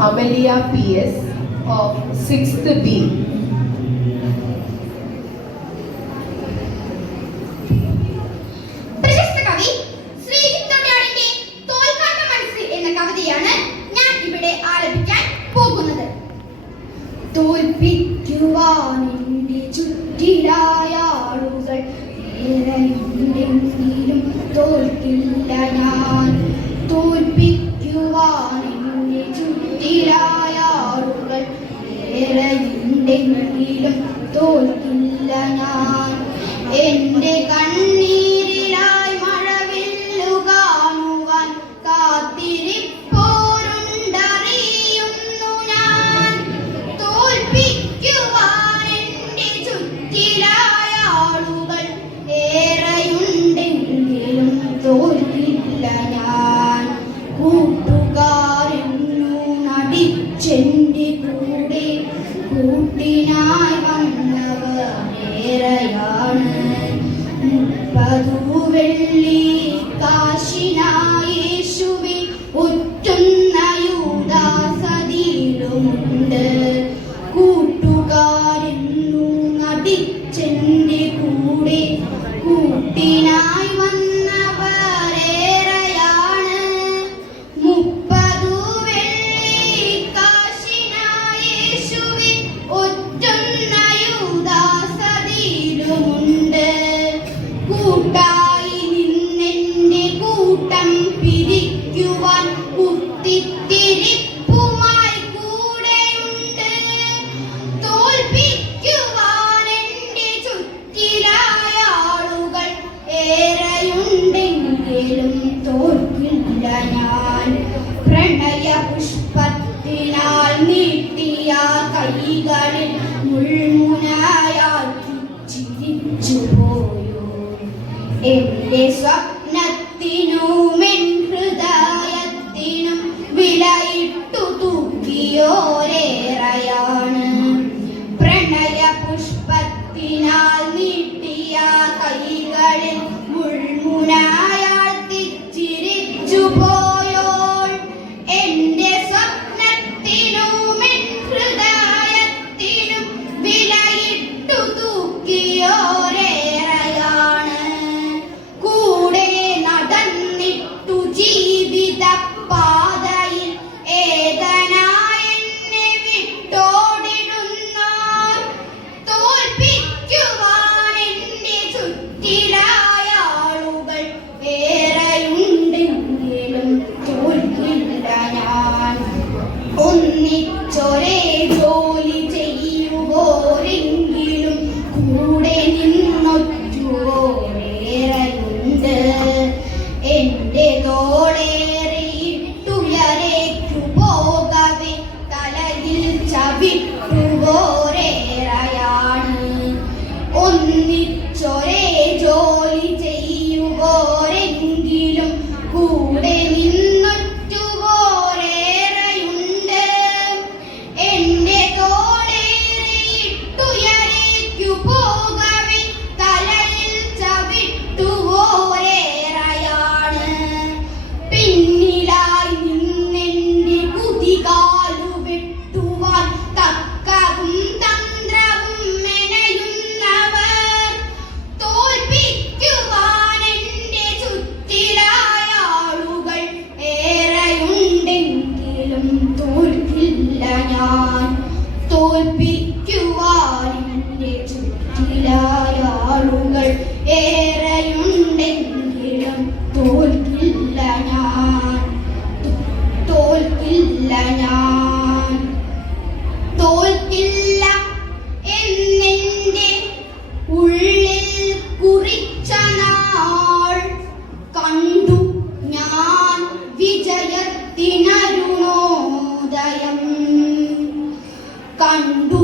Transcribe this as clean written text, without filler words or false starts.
Amelia P.S. of 6th B. പ്രശസ്ത കവി ശ്രീജിത്ത് തൊണ്ടിയാടിന്റെ തോൽക്കാത്ത മനസ്സ് എന്ന കവിതയാണ് ഞാൻ ഇവിടെ ആലപിക്കാൻ പോകുന്നത്. തോൽപ്പിക്കുവാൻ എന്റെ ചുറ്റിലായ ആളുകൾ ഏറെയുണ്ടെങ്കിലും തോൽക്കില്ല ഞാൻ. തോൽപ്പിക്കുവാൻ എന്റെ ചുറ്റിലായ ആളുകൾ ഏറെയുണ്ടെങ്കിലും തോൽക്കില്ല ഞാൻ. എന്റെ കണ്ണീരിലായി മഴവില്ലു കാണുവാൻ കാത്തിരിപ്പോരുണ്ടറിയുന്നു ഞാൻ. തോൽപ്പിക്കുവാൻ എന്റെ ചുറ്റിലായ ആളുകൾ ഏറെയുണ്ടെങ്കിലും തോൽക്കില്ല ഞാൻ. കൂട്ടുകാരെന്നു നടിച്ചെന്റെ കൂടെ കൂട്ടിനായി വന്നവർ ഏറെയാണ്. 30 വെള്ളി കാശിനായി യേശുവെ ഒറ്റുന്ന യൂദാസതിയിലുമുണ്ട്. കൂട്ടുകാരെന്നു നടിച്ചെന്റെ കൂടെ കൂട്ടിനായി വന്നവർ ഏറെയാണ്. 30 വെള്ളി കാശിനായി യേശുവെ ഒറ്റുന്ന യൂദാസതിയിലുമുണ്ട്. കൂട്ടായി നിന്നെന്റെ കൂട്ടം പിരിക്കുവാൻ കുത്തിത്തിരിപ്പുമായി കൂടെയുണ്ട്. തോൽപ്പിക്കുവാൻ എന്റെ ചുറ്റിലായ ആളുകൾ ഏറെയുണ്ടെങ്കിലും തോൽക്കില്ല ഞാൻ. പ്രണയ പുഷ്പത്തിനാൽ നീട്ടിയ കൈകളിൽ മുൾമുനയാക്കി ചിരിച്ചുപോയോ. എന്റെ സ്വപ്നത്തിനും എൻ ഹൃദയത്തിനും വിലയിട്ടു തൂക്കിയോരേറെയാണ്. പ്രണയ പുഷ്പത്തിനാൽ നീട്ടിയ കൈകളിൽ മുൾമുനയാഴ്ത്തി ചിരിച്ചുപോയോൾ. എന്റെ സ്വപ്നത്തിനും എൻ ഹൃദയത്തിനും വിലയിട്ടു തൂക്കിയോരേറെയാണ്. കൂടെ നടന്നിട്ടു ജീവിത പാതയിൽ ഏതനായി എന്നെ വിട്ടോടിടുന്നോർ. തോൽപ്പിക്കുവാൻ എന്റെ ചുറ്റിലായ ആളുകൾ ഏറെയുണ്ടെങ്കിലും തോൽക്കില്ല ഞാൻ. ഒന്നിച്ചൊരേ ജോലി ചെയ്യുവോരെങ്കിലും കൂടെ നിന്നൊറ്റുവോരേറെയുണ്ട്. എന്റെ തോളേറിയിട്ടുയരേക്കു പോകവെ തലയിൽ ചവിട്ടുവോരേറെയാണ്. ഒന്നിച്ചൊരേ ജോലി ചെയ്യുവോരെങ്കിലും കൂടെ നിന്നൊറ്റുവോരേറെയുണ്ട്. എന്റെ തോളേറിയിട്ടുയരേക്കു പോകവെ തലയിൽ ചവിട്ടുവോരേറെയാണ്. പിന്നിലായി നിന്നെന്റെ കുതികാലു വെട്ടുവാൻ തക്കവും തന്ത്രവും മെനയുന്നവർ. തോൽപ്പിക്കുവാൻ എന്റെ ചുറ്റിലായ ആളുകൾ ഏറെയുണ്ടെങ്കിലും തോൽക്കില്ല ഞാൻ. തോൽപ്പിക്കുവാൻ എന്റെ ചുറ്റിലായ ആളുകൾ ഏറെയുണ്ടെങ്കിലും തോൽക്കില്ല ഞാൻ. തോൽക്കില്ല ഞാൻ. തോൽക്കില്ല എന്നെന്റെ ഉള്ളിൽ കുറിച്ച നാൾ കണ്ടു ഞാൻ വിജയത്തിനരുണോദയം. കണ്ടു